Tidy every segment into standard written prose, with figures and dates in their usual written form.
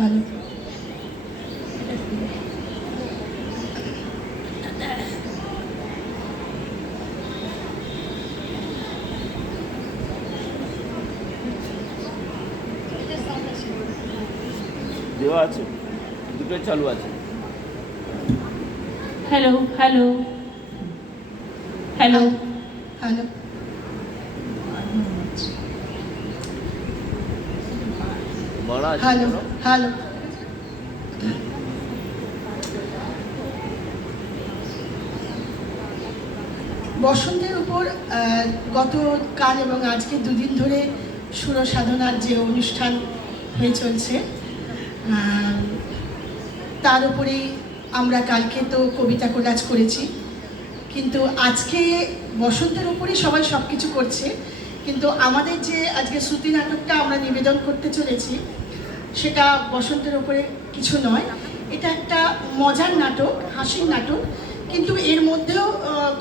ভালো। দেওয়া আছে, দুটোই চালু আছে। Hello hello hello hello. বড় আছে। Hello hello. বসন্তের উপর গতকাল এবং আজকে দুদিন ধরে সুর সাধনার যে অনুষ্ঠান হয়ে চলছে, তার উপরেই আমরা কালকে তো কবিতা কোলাজ করেছি, কিন্তু আজকে বসন্তের উপরেই সবাই সব কিছু করছে। কিন্তু আমাদের যে আজকে শ্রুতি নাটকটা আমরা নিবেদন করতে চলেছি, সেটা বসন্তের উপরে কিছু নয়। এটা একটা মজার নাটক, হাসির নাটক, কিন্তু এর মধ্যেও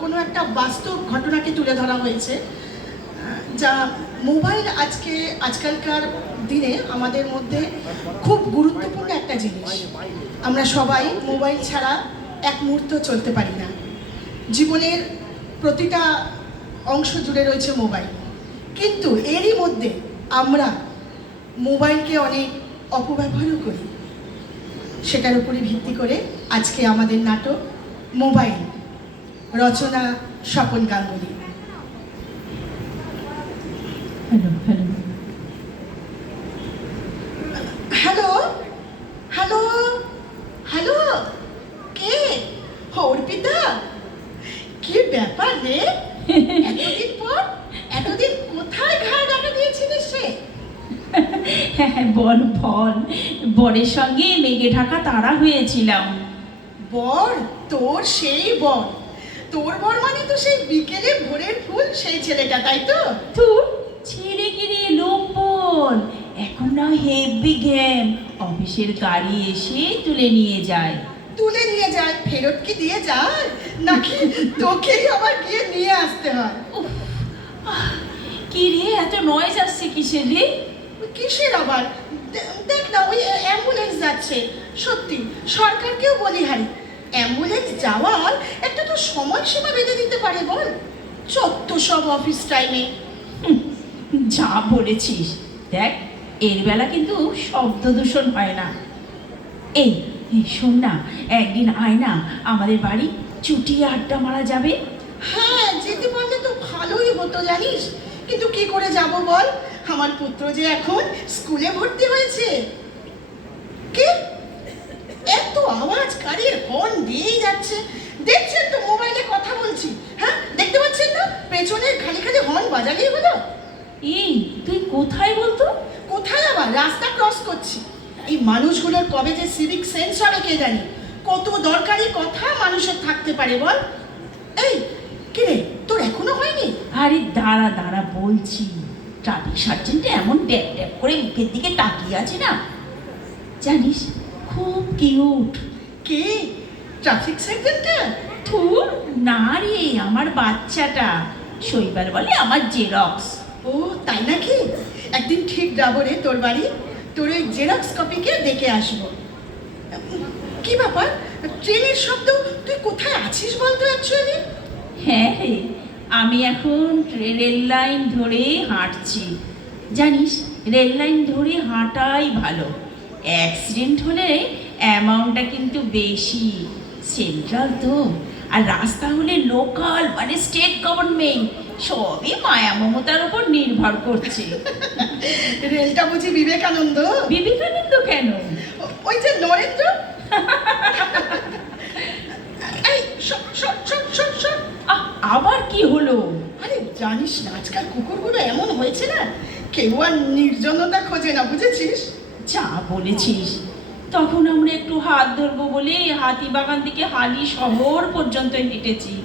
কোনো একটা বাস্তব ঘটনাকে তুলে ধরা হয়েছে, যা মোবাইল আজকালকার দিনে আমাদের মধ্যে খুব গুরুত্বপূর্ণ একটা জিনিস। আমরা সবাই মোবাইল ছাড়া এক মুহূর্ত চলতে পারি না। জীবনের প্রতিটা অংশ জুড়ে রয়েছে মোবাইল, কিন্তু এরই মধ্যে আমরা মোবাইলকে অনেক অপব্যবহারও করি। সেটার উপরে ভিত্তি করে আজকে আমাদের নাটক মোবাইল, রচনা Swapan Ganguly. Hello hello hello hello hello, কে? অর্পিতা, কি ব্যাপার রে? এতদিন পর, এতদিন কোথায় ঘাড় ডাকা দিয়েছিলিস রে? হ্যাঁ বল বল, বরের সঙ্গে মেঘে ঢাকা তারা হয়েছিলাম। বর? তোর সেই বর? তোর বর মানে তো সেই বিকেলে ভোরের ফুল সেই ছেলেটা, তাই তো? তোর ছেলে কি রে, লোক বল। এখন না হেভি ঘ্যাম, অফিসের গাড়ি এসে তুলে নিয়ে যায়। তুলে নিয়ে যায়? ফেরত কি দিয়ে যায়, নাকি তোকেই আবার গিয়ে নিয়ে আসতে হয়? উফ, আহ, কি রে, এত নয়েজ আসছে কিসের রে? কিসের আবার? দেখ না, ওই অ্যাম্বুলেন্স যাচ্ছে। সত্যি সরকারকেও বলি হারি, অ্যাম্বুলেন্স যাওয়ার একটা তো সময়সীমা বেঁধে দিতে পারে বল। চত্ব সব অফিস টাইমে। যা বলেছিস। দেখ, এর বেলা কিন্তু শব্দ দূষণ হয় না। এই এই শোন না, একদিন আয় না আমাদের বাড়ি, চুটিয়ে আড্ডা মারা যাবে। হ্যাঁ, যেতে পারলে তো ভালোই হতো জানিস, কিন্তু কি করে যাব বল? আমার পুত্র যে এখন স্কুলে ভর্তি হয়েছে। কি এত আওয়াজ, গাড়ির হর্ন দিয়েই যাচ্ছে। দেখছেন তো মোবাইলে কথা বলছি, হ্যাঁ দেখতে পাচ্ছেন না? পেছনের খালি খালি হর্ন বাজালেই হলো। এই তুই কোথায় বলতো? কোথায় আবার? রাস্তা ক্রস করছি। এই মানুষগুলোর কবে যে সিভিক সেন্স হবে কে জানি। কত দরকারি কথা মানুষের থাকতে পারে বল। এই কি রে, তোর এখনো হয়নি? আরে দাঁড়া দাঁড়া বলছি। ট্রাফিক সার্জেন্টটা এমন ড্যাপ ড্যাপ করে মুখের দিকে তাকিয়ে আছে না, জানিস, খুব কিউট। কে? ট্রাফিক সার্জেন্টটা? ধুর না রে, আমার বাচ্চাটা। শৈবাল বলে আমার জেরক্স। ও তাই নাকি? একদিন ঠিক যাবো রে তোর বাড়ি, তোর ওই জেরক্স কপিকে দেখে আসবো। কি ব্যাপার, ট্রেনের শব্দ? তুই কোথায় আছিস বলতো অ্যাকচুয়ালি? হ্যাঁ রে, আমি এখন রেল লাইন ধরে হাঁটছি। জানিস, রেল লাইন ধরে হাঁটাই ভালো। অ্যাক্সিডেন্ট হলে অ্যামাউন্টটা কিন্তু বেশি, সেন্ট্রাল তো। আর রাস্তা হলে লোকাল মানে স্টেট গভর্নমেন্ট, সবই মায়া মমতার উপর নির্ভর করছে। রেলটা বুঝি বিবেকানন্দ? বিবেকানন্দ কেন? ওই যে নরেন্দ্র। এই shot shot shot shot shot. আবার কি হলো? আরে জানিস না, আজকাল কুকুরগুলো এমন হয়েছে না, কেউ আর নির্জনতা খোঁজে না, বুঝেছিস? যা বলেছিস। তখন আমরা একটু হাত ধরবো বলে হাতিবাগান থেকে হালি শহর পর্যন্ত হেঁটেছি।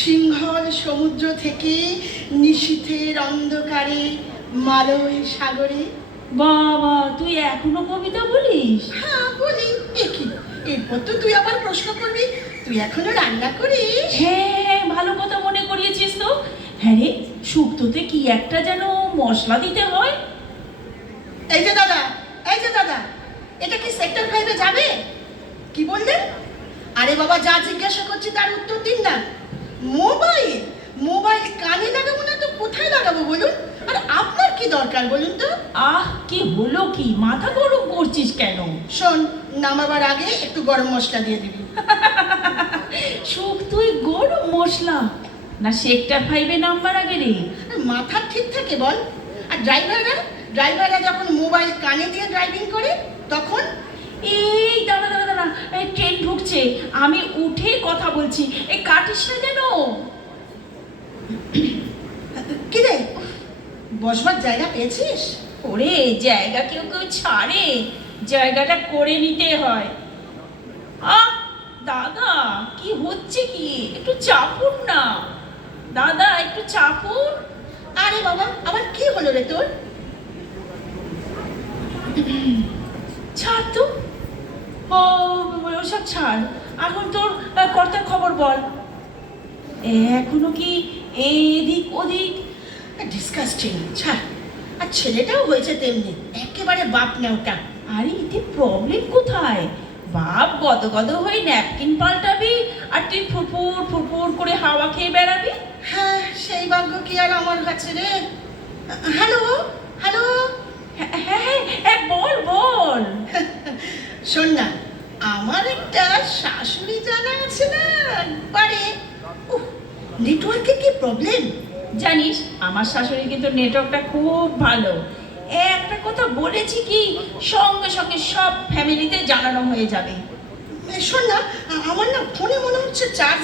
সিংহল সমুদ্র থেকে নিশীথের অন্ধকারে মালয় সাগরে। বাবা, তুই এখনো কবিতা বলিস? হ্যাঁ বলি, কি এরপর তো তুই আবার প্রশ্ন করবি, তুই এখনো রান্না করিস? হ্যাঁ, ভালো কথা মনে করিয়েছিস তো। হ্যাঁ রে, শুক্তোতে কি একটা যেন মশলা দিতে হয়। এই যে দাদা, এই যে দাদা, এটা কি সেক্টর 5-এ যাবে? কি বললেন? আরে বাবা, যা জিজ্ঞাসা করছি তার উত্তর দিন না। মোবাইল মোবাইল কানে লাগাবো না তো কোথায় লাগাবো বলুন? আর আপনার কি দরকার বলুন তো? আহ, কি হলো কি, মাথা গরম করছিস কেন? শোন, নামাবার আগে একটু গরম মশলা দিয়ে দিবি। শুক্তোয় গরম মশলা? না সেক্টর 5-এ নাম্বার আগে রে? আর মাথা ঠিক থাকে বল? আর ড্রাইভাররা যখন মোবাইল কানে দিয়ে ড্রাইভিং করে তখন? এই দাঁড়া দাঁড়া দাঁড়া, এই ট্রেন ঢুকছে, আমি উঠে কথা বলছি, এই কাটিস না যেন। কি রে, বসবার জায়গা পেয়েছিস? ওরে, জায়গা কেউ কেউ ছাড়ে, জায়গাটা করে নিতে হয়। আহ দাদা, কি হচ্ছে কি, একটু চাপুন না দাদা, একটু চাপুন। আরে বাবা, আবার কি হলো রে তোর? ছাড় তো, ও ওসব ছাড়, এখন তোর কর্তার খবর বল। এখনো কি এদিক ওদিক? ডিসকাস্টিং, ছাড়। আর ছেলেটাও হয়েছে তেমনি, একেবারে বাপ নেওটা। আরে এতে প্রবলেম কোথায়? বাপ গদগদ হয়ে ন্যাপকিন পাল্টাবি আর তুই ফুরফুর ফুরফুর করে হাওয়া খেয়ে বেড়াবি। হ্যাঁ, সেই ভাগ্য কি আর আমার কাছে রে? হ্যালো হ্যালো, হ্যাঁ হ্যাঁ হ্যাঁ, বল বল। শোন না, আমার একটা শাশুড়ি জানা আছে না একবারে। নেটওয়ার্কের কি প্রবলেম? জানিস, আমার শাশুড়ি কিন্তু নেটওয়ার্কটা খুব ভালো। একটা কথা বলেছি কি, সঙ্গে সঙ্গে সব ফ্যামিলিতে জানানো হয়ে যাবে। শোন না, আমার না ফোনে মনে হচ্ছে চার্জ